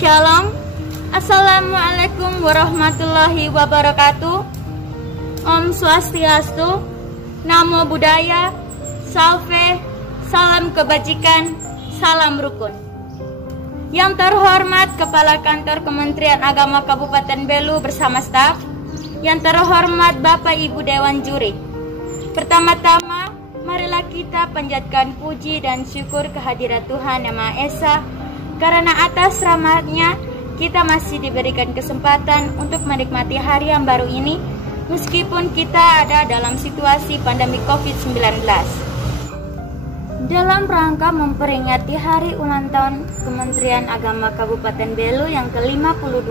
Shalom. Assalamualaikum warahmatullahi wabarakatuh. Om Swastiastu, Namo Buddhaya, Salve, salam kebajikan, salam rukun. Yang terhormat Kepala Kantor Kementerian Agama Kabupaten Belu bersama staf, yang terhormat Bapak Ibu Dewan Juri. Pertama-tama, marilah kita panjatkan puji dan syukur kehadirat Tuhan Yang Maha Esa, karena atas rahmat-Nya kita masih diberikan kesempatan untuk menikmati hari yang baru ini, meskipun kita ada dalam situasi pandemi COVID-19. Dalam rangka memperingati hari ulang tahun Kementerian Agama Kabupaten Belu yang ke-52,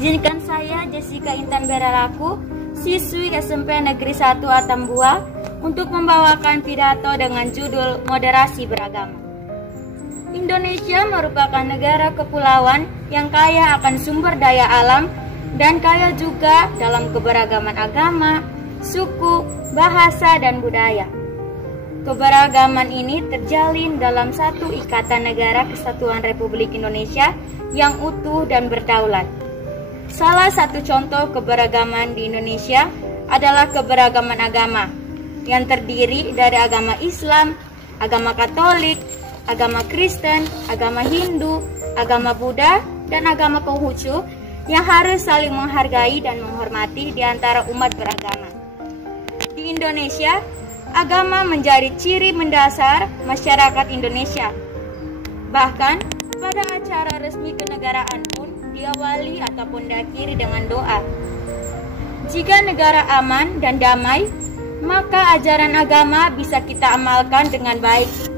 izinkan saya, Jessica Intan Beralaku, siswi SMP Negeri 1 Atambua, untuk membawakan pidato dengan judul Moderasi Beragama. Indonesia merupakan negara kepulauan yang kaya akan sumber daya alam dan kaya juga dalam keberagaman agama, suku, bahasa, dan budaya. Keberagaman ini terjalin dalam satu ikatan negara kesatuan Republik Indonesia yang utuh dan berdaulat. Salah satu contoh keberagaman di Indonesia adalah keberagaman agama yang terdiri dari agama Islam, agama Katolik, agama Kristen, agama Hindu, agama Buddha, dan agama Konghucu yang harus saling menghargai dan menghormati di antara umat beragama. Di Indonesia, agama menjadi ciri mendasar masyarakat Indonesia. Bahkan, pada acara resmi kenegaraan pun diawali ataupun diakhiri dengan doa. Jika negara aman dan damai, maka ajaran agama bisa kita amalkan dengan baik.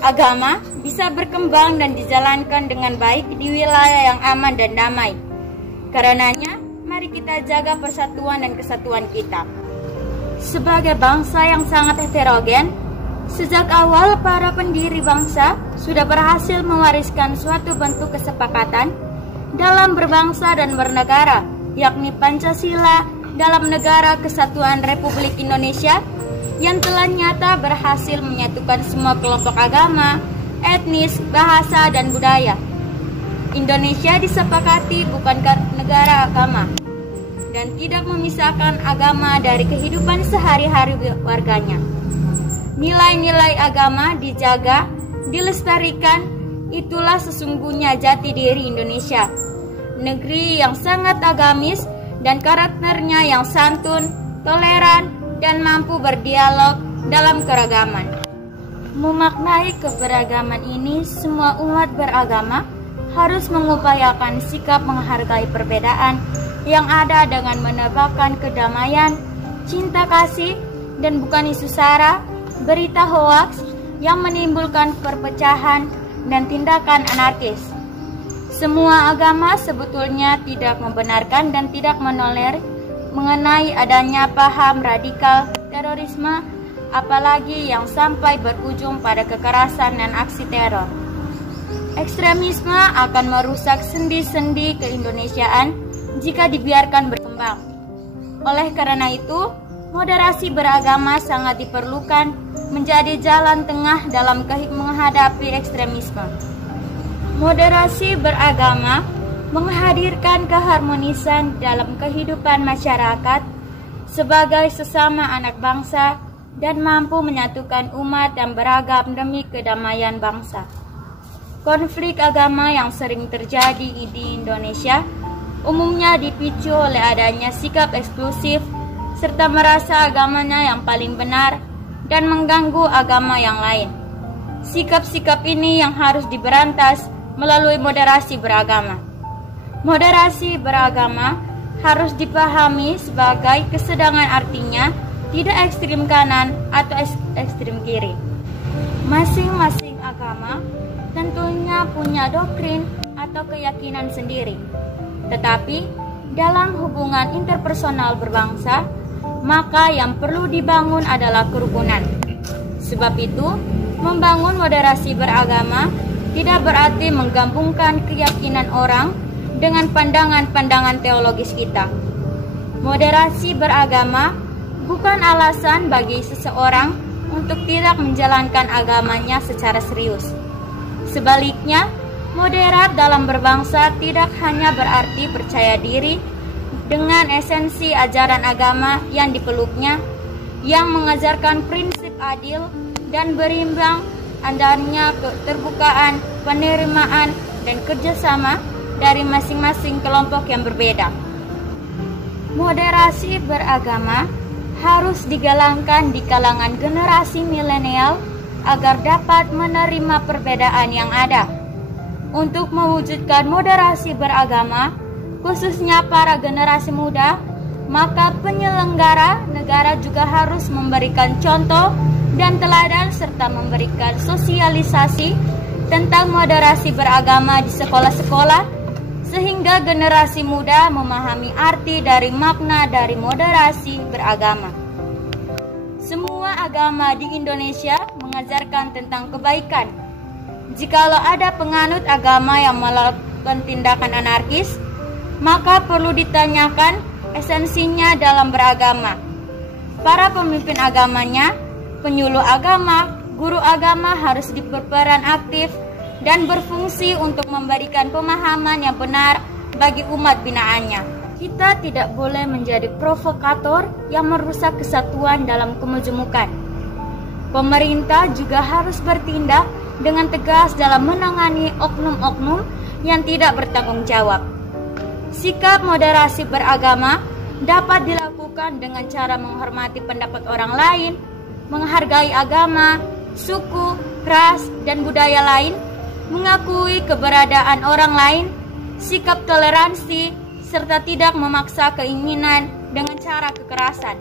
Agama bisa berkembang dan dijalankan dengan baik di wilayah yang aman dan damai. Karenanya, mari kita jaga persatuan dan kesatuan kita. Sebagai bangsa yang sangat heterogen, sejak awal para pendiri bangsa sudah berhasil mewariskan suatu bentuk kesepakatan dalam berbangsa dan bernegara, yakni Pancasila dalam Negara Kesatuan Republik Indonesia, yang telah nyata berhasil menyatukan semua kelompok agama, etnis, bahasa, dan budaya. Indonesia disepakati bukan negara agama dan tidak memisahkan agama dari kehidupan sehari-hari warganya. Nilai-nilai agama dijaga, dilestarikan, itulah sesungguhnya jati diri Indonesia. Negeri yang sangat agamis dan karakternya yang santun, toleran, dan mampu berdialog dalam keragaman. Memaknai keberagaman ini, semua umat beragama harus mengupayakan sikap menghargai perbedaan yang ada dengan menebarkan kedamaian, cinta kasih, dan bukan isu sara, berita hoaks yang menimbulkan perpecahan dan tindakan anarkis. Semua agama sebetulnya tidak membenarkan dan tidak menolerir mengenai adanya paham radikal terorisme, apalagi yang sampai berujung pada kekerasan dan aksi teror. Ekstremisme akan merusak sendi-sendi keindonesiaan jika dibiarkan berkembang. Oleh karena itu, moderasi beragama sangat diperlukan menjadi jalan tengah dalam menghadapi ekstremisme. Moderasi beragama menghadirkan keharmonisan dalam kehidupan masyarakat sebagai sesama anak bangsa dan mampu menyatukan umat yang beragam demi kedamaian bangsa. Konflik agama yang sering terjadi di Indonesia umumnya dipicu oleh adanya sikap eksklusif serta merasa agamanya yang paling benar dan mengganggu agama yang lain. Sikap-sikap ini yang harus diberantas melalui moderasi beragama. Moderasi beragama harus dipahami sebagai kesedangan, artinya tidak ekstrim kanan atau ekstrim kiri. Masing-masing agama tentunya punya doktrin atau keyakinan sendiri. Tetapi dalam hubungan interpersonal berbangsa, maka yang perlu dibangun adalah kerukunan. Sebab itu, membangun moderasi beragama tidak berarti menggabungkan keyakinan orang dengan pandangan-pandangan teologis kita. Moderasi beragama bukan alasan bagi seseorang untuk tidak menjalankan agamanya secara serius. Sebaliknya, Moderat dalam berbangsa tidak hanya berarti percaya diri dengan esensi ajaran agama yang dipeluknya, yang mengajarkan prinsip adil dan berimbang, adanya keterbukaan, penerimaan, dan kerjasama dari masing-masing kelompok yang berbeda. Moderasi beragama harus digalangkan di kalangan generasi milenial agar dapat menerima perbedaan yang ada. Untuk mewujudkan moderasi beragama, khususnya para generasi muda, maka penyelenggara negara juga harus memberikan contoh dan teladan serta memberikan sosialisasi tentang moderasi beragama di sekolah-sekolah, sehingga generasi muda memahami arti dari makna dari moderasi beragama. Semua agama di Indonesia mengajarkan tentang kebaikan. Jikalau ada penganut agama yang melakukan tindakan anarkis, maka perlu ditanyakan esensinya dalam beragama. Para pemimpin agamanya, penyuluh agama, guru agama harus berperan aktif dan berfungsi untuk memberikan pemahaman yang benar bagi umat binaannya. Kita tidak boleh menjadi provokator yang merusak kesatuan dalam kemajemukan. Pemerintah juga harus bertindak dengan tegas dalam menangani oknum-oknum yang tidak bertanggung jawab. Sikap moderasi beragama dapat dilakukan dengan cara menghormati pendapat orang lain, menghargai agama, suku, ras, dan budaya lain, mengakui keberadaan orang lain, sikap toleransi, serta tidak memaksa keinginan dengan cara kekerasan.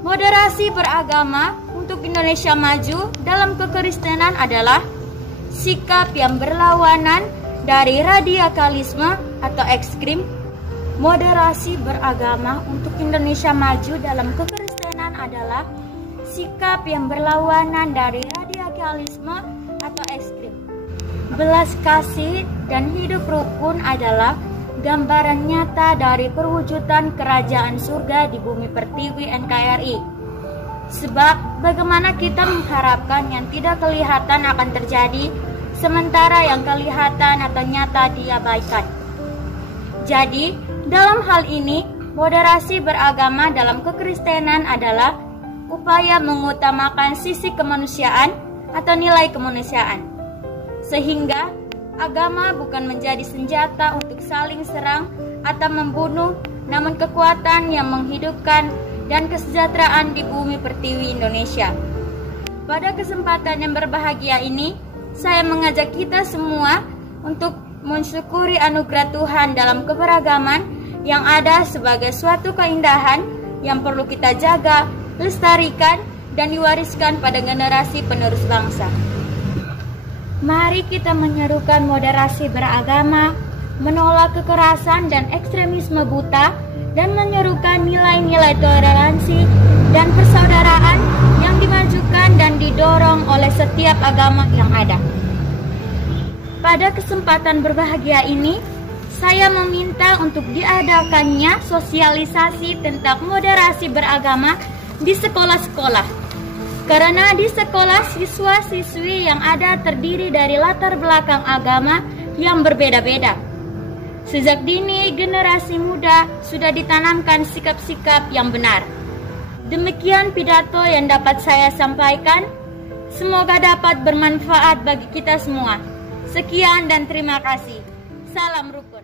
Moderasi beragama untuk Indonesia maju dalam kekristenan adalah sikap yang berlawanan dari radikalisme atau ekstrim. Moderasi beragama untuk Indonesia maju dalam kekristenan adalah sikap yang berlawanan dari radikalisme atau ekstrim. Belas kasih dan hidup rukun adalah gambaran nyata dari perwujudan kerajaan surga di bumi pertiwi NKRI. Sebab bagaimana kita mengharapkan yang tidak kelihatan akan terjadi, sementara yang kelihatan atau nyata diabaikan. Jadi, dalam hal ini, moderasi beragama dalam kekristenan adalah upaya mengutamakan sisi kemanusiaan atau nilai kemanusiaan. Sehingga agama bukan menjadi senjata untuk saling serang atau membunuh, namun kekuatan yang menghidupkan dan kesejahteraan di bumi pertiwi Indonesia. Pada kesempatan yang berbahagia ini, saya mengajak kita semua untuk mensyukuri anugerah Tuhan dalam keberagaman yang ada sebagai suatu keindahan yang perlu kita jaga, lestarikan, dan diwariskan pada generasi penerus bangsa. Mari kita menyerukan moderasi beragama, menolak kekerasan dan ekstremisme buta, dan menyerukan nilai-nilai toleransi dan persaudaraan yang dimajukan dan didorong oleh setiap agama yang ada. Pada kesempatan berbahagia ini, saya meminta untuk diadakannya sosialisasi tentang moderasi beragama di sekolah-sekolah. Karena di sekolah siswa-siswi yang ada terdiri dari latar belakang agama yang berbeda-beda. Sejak dini generasi muda sudah ditanamkan sikap-sikap yang benar. Demikian pidato yang dapat saya sampaikan. Semoga dapat bermanfaat bagi kita semua. Sekian dan terima kasih. Salam rukun.